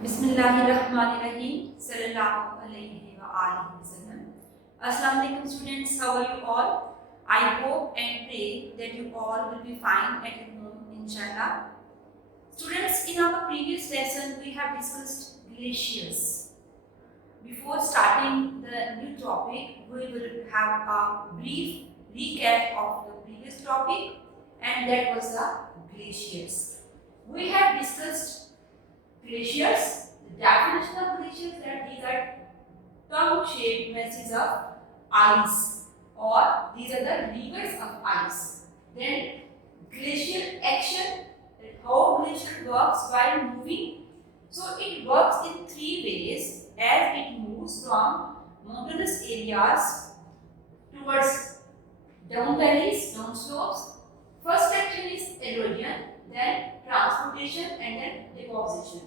Bismillahirrahmanirrahim. Sallallahu alayhi wa alihi wa sallam. Assalamu alaikum students, how are you all? I hope and pray that you all will be fine at your home, inshallah. Students, in our previous lesson we have discussed glaciers. Before starting the new topic, we will have a brief recap of the previous topic, and that was the glaciers. We have discussed glaciers, the definition of glaciers, that these are tongue-shaped masses of ice, or these are the rivers of ice. Then glacial action, how glacier works while moving. So it works in three ways as it moves from mountainous areas towards down valleys, down slopes. First action is erosion, then transportation, and then deposition.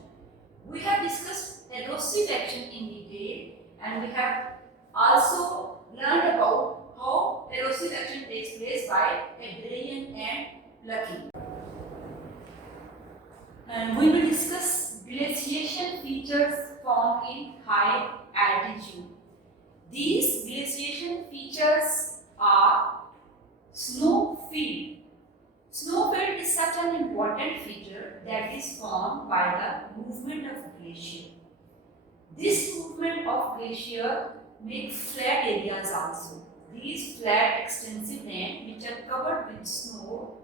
We have discussed erosive action in detail, and we have also learned about how erosive action takes place by abrasion and plucking. And we will discuss glaciation features found in high altitude. These glaciation features are snowfield. Snowfield is such an important feature that is formed by the movement of glacier. This movement of glacier makes flat areas also. These flat extensive land which are covered with snow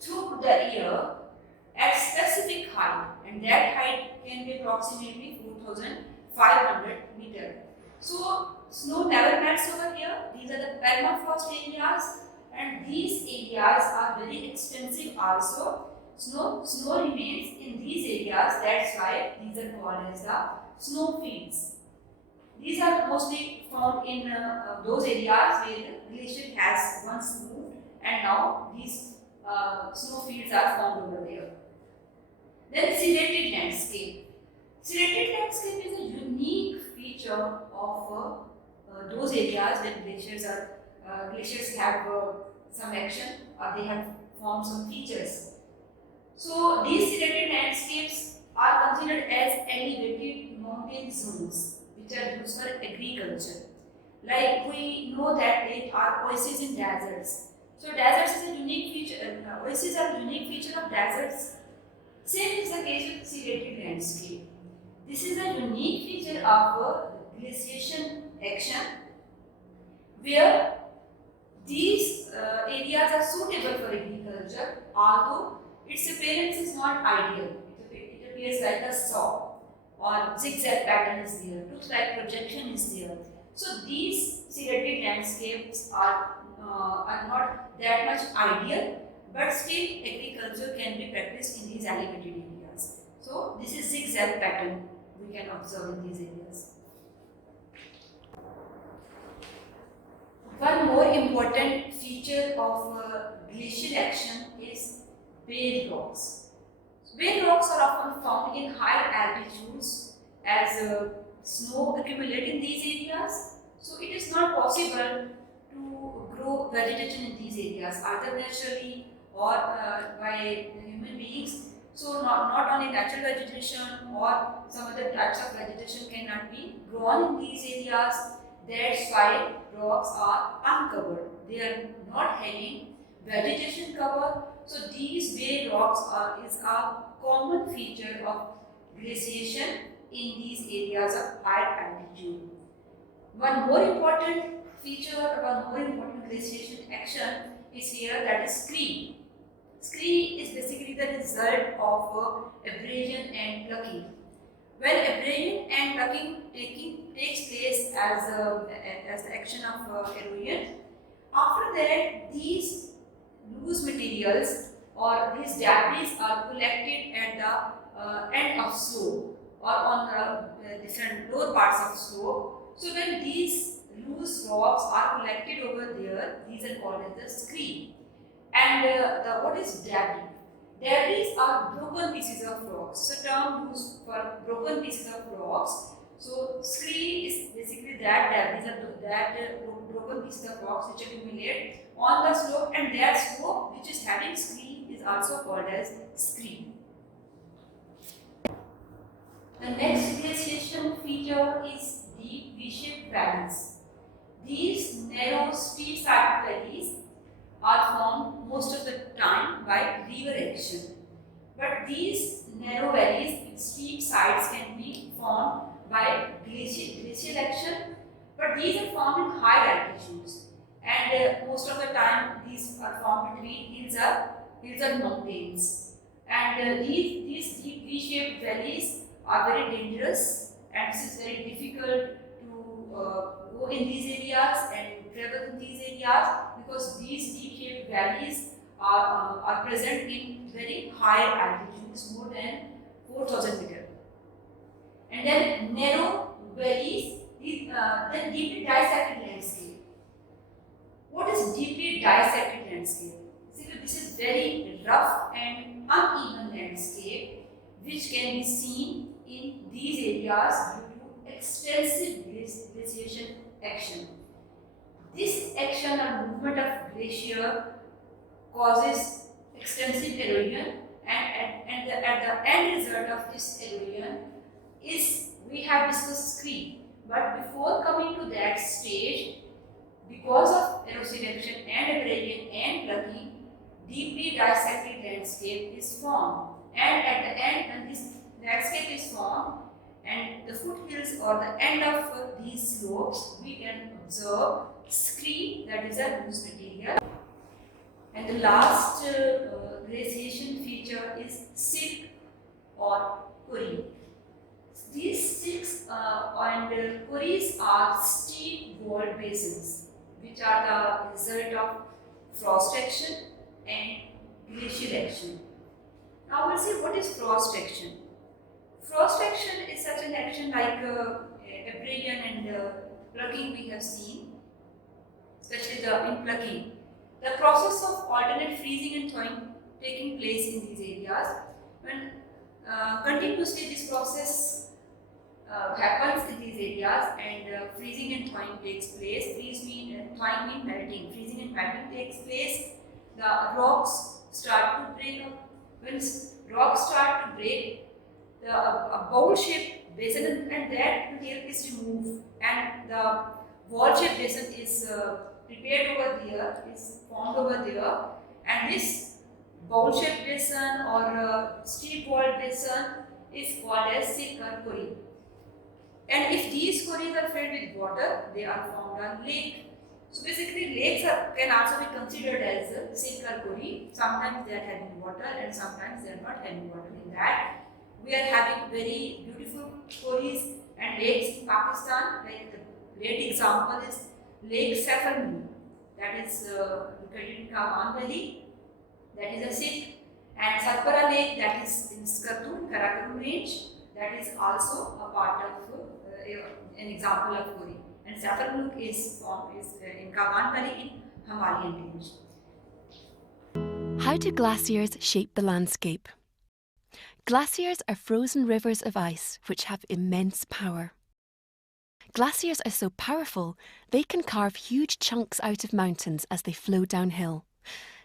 through the year at specific height, and that height can be approximately 4,500 meters. So snow never melts over here. These are the permafrost areas, and these areas are very extensive also. Snow remains in these areas, that's why these are called as the snow fields. These are mostly found in those areas where the glacier has once moved, and now these snow fields are found over there. Then serrated landscape. Serrated landscape is a unique feature of those areas where glaciers have some action, or they have formed some features. So these serrated landscapes are considered as elevated mountain zones which are used for agriculture. Like we know that there are oases in deserts. So deserts is a unique feature. Oases are a unique feature of deserts. Same is the case with serrated landscape. This is a unique feature of glaciation action, where these areas are suitable for agriculture, although its appearance is not ideal. It appears like a saw, or zigzag pattern is there, tooth-like projection is there. So these serrated landscapes are not that much ideal, but still agriculture can be practiced in these elevated areas. So this is zigzag pattern we can observe in these areas. One more important feature of glacial action is bare rocks. Bare rocks are often found in high altitudes as snow accumulates in these areas. So it is not possible to grow vegetation in these areas, either naturally or by human beings. So not only natural vegetation or some other types of vegetation cannot be grown in these areas. That's why rocks are uncovered. They are not having vegetation cover. So these bare rocks is a common feature of glaciation in these areas of high altitude. One more important feature, one more important glaciation action is here, that is Scree. Scree is basically the result of abrasion and plucking. When abrasion and plucking takes place as the action of erosion, after that these loose materials or these debris are collected at the end of slope or on the different lower parts of slope. So when these loose rocks are collected over there, these are called as the scree. And what is debris? Debris are broken pieces of rocks. So term used for broken pieces of rocks. So scree is basically that debris are that broken pieces of rocks which accumulate on the slope, and that slope which is having scree is also called as scree. The next glaciation feature is deep V-shaped valleys. These narrow steep-sided valleys are formed most of the time by river action. But these narrow valleys with steep sides can be formed by glacial action, but these are formed in high altitudes. And most of the time these are formed between hills or mountains. And these deep V-shaped valleys are very dangerous, and this is very difficult to go in these areas and travel in these areas, because these deep-shaped valleys are present in very high altitudes, more than 4,000 meters. And then narrow valleys, then deeply dissected landscape. What is deeply dissected landscape? See, this is very rough and uneven landscape which can be seen in these areas due to extensive glaciation action. This action or movement of glacier causes extensive erosion, and the end result of this erosion is, we have discussed Scree. But before coming to that stage, because of erosive action and abrasion and plugging, deeply dissected landscape is formed. And at the end, when this landscape is formed and the foothills or the end of these slopes, we can observe Scree, that is a loose material. And the last glaciation feature is silk or kuri. These silks and kuris are steep walled basins, which are the result of frost action and glacial action. Now we'll see what is frost action. Frost action is such an action like abrasion and plugging we have seen, especially in plugging. The process of alternate freezing and thawing taking place in these areas. When continuously this process happens in these areas, and freezing and thawing takes place. Freeze mean thawing mean melting. Freezing and melting takes place. The rocks start to break up. When rocks start to break, a bowl-shaped basin and that material is removed, and the wall-shaped basin is prepared over there, is formed over there, and this bowl-shaped basin or steep-walled basin is called as silk or kuri. And if these kuris are filled with water, they are formed on lake. So basically, lakes can also be considered as silk or kuri. Sometimes they are having water, and sometimes they are not having water. In that, we are having very beautiful kuris and lakes in Pakistan. Like the great example is Lake Serrated, that is located in Kawan Valley, that is a silk, and Satpura Lake, that is in Skardu, Karakoram range, that is also a part of an example of kuri. And Serrated is in Kawan Valley in Himalayan range. How do glaciers shape the landscape? Glaciers are frozen rivers of ice which have immense power. Glaciers are so powerful, they can carve huge chunks out of mountains as they flow downhill.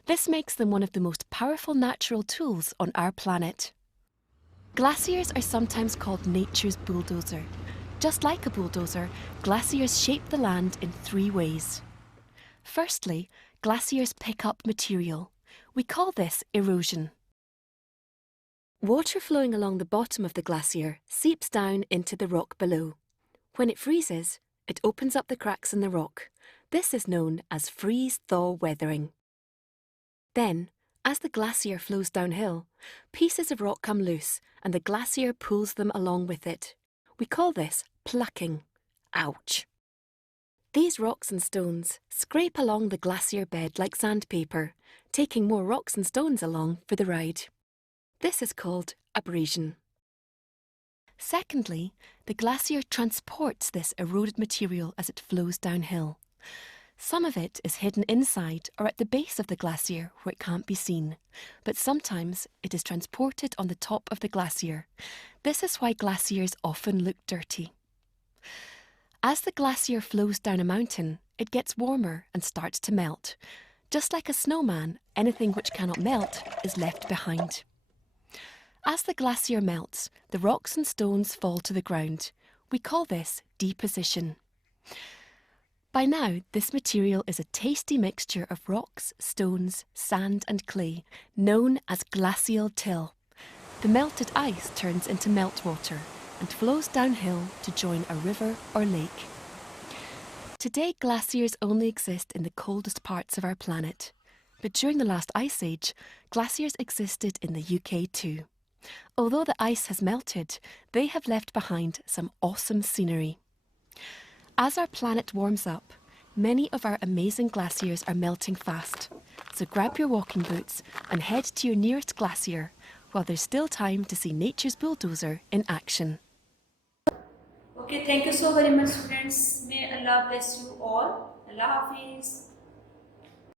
This makes them one of the most powerful natural tools on our planet. Glaciers are sometimes called nature's bulldozer. Just like a bulldozer, glaciers shape the land in three ways. Firstly, glaciers pick up material. We call this erosion. Water flowing along the bottom of the glacier seeps down into the rock below. When it freezes, it opens up the cracks in the rock. This is known as freeze-thaw weathering. Then, as the glacier flows downhill, pieces of rock come loose and the glacier pulls them along with it. We call this plucking. Ouch! These rocks and stones scrape along the glacier bed like sandpaper, taking more rocks and stones along for the ride. This is called abrasion. Secondly, the glacier transports this eroded material as it flows downhill. Some of it is hidden inside or at the base of the glacier where it can't be seen, but sometimes it is transported on the top of the glacier. This is why glaciers often look dirty. As the glacier flows down a mountain, it gets warmer and starts to melt. Just like a snowman, anything which cannot melt is left behind. As the glacier melts, the rocks and stones fall to the ground. We call this deposition. By now, this material is a tasty mixture of rocks, stones, sand and clay, known as glacial till. The melted ice turns into meltwater and flows downhill to join a river or lake. Today, glaciers only exist in the coldest parts of our planet. But during the last ice age, glaciers existed in the UK too. Although the ice has melted, they have left behind some awesome scenery. As our planet warms up, many of our amazing glaciers are melting fast. So grab your walking boots and head to your nearest glacier while there's still time to see nature's bulldozer in action. Okay, thank you so very much, students. May Allah bless you all. Allah Hafiz.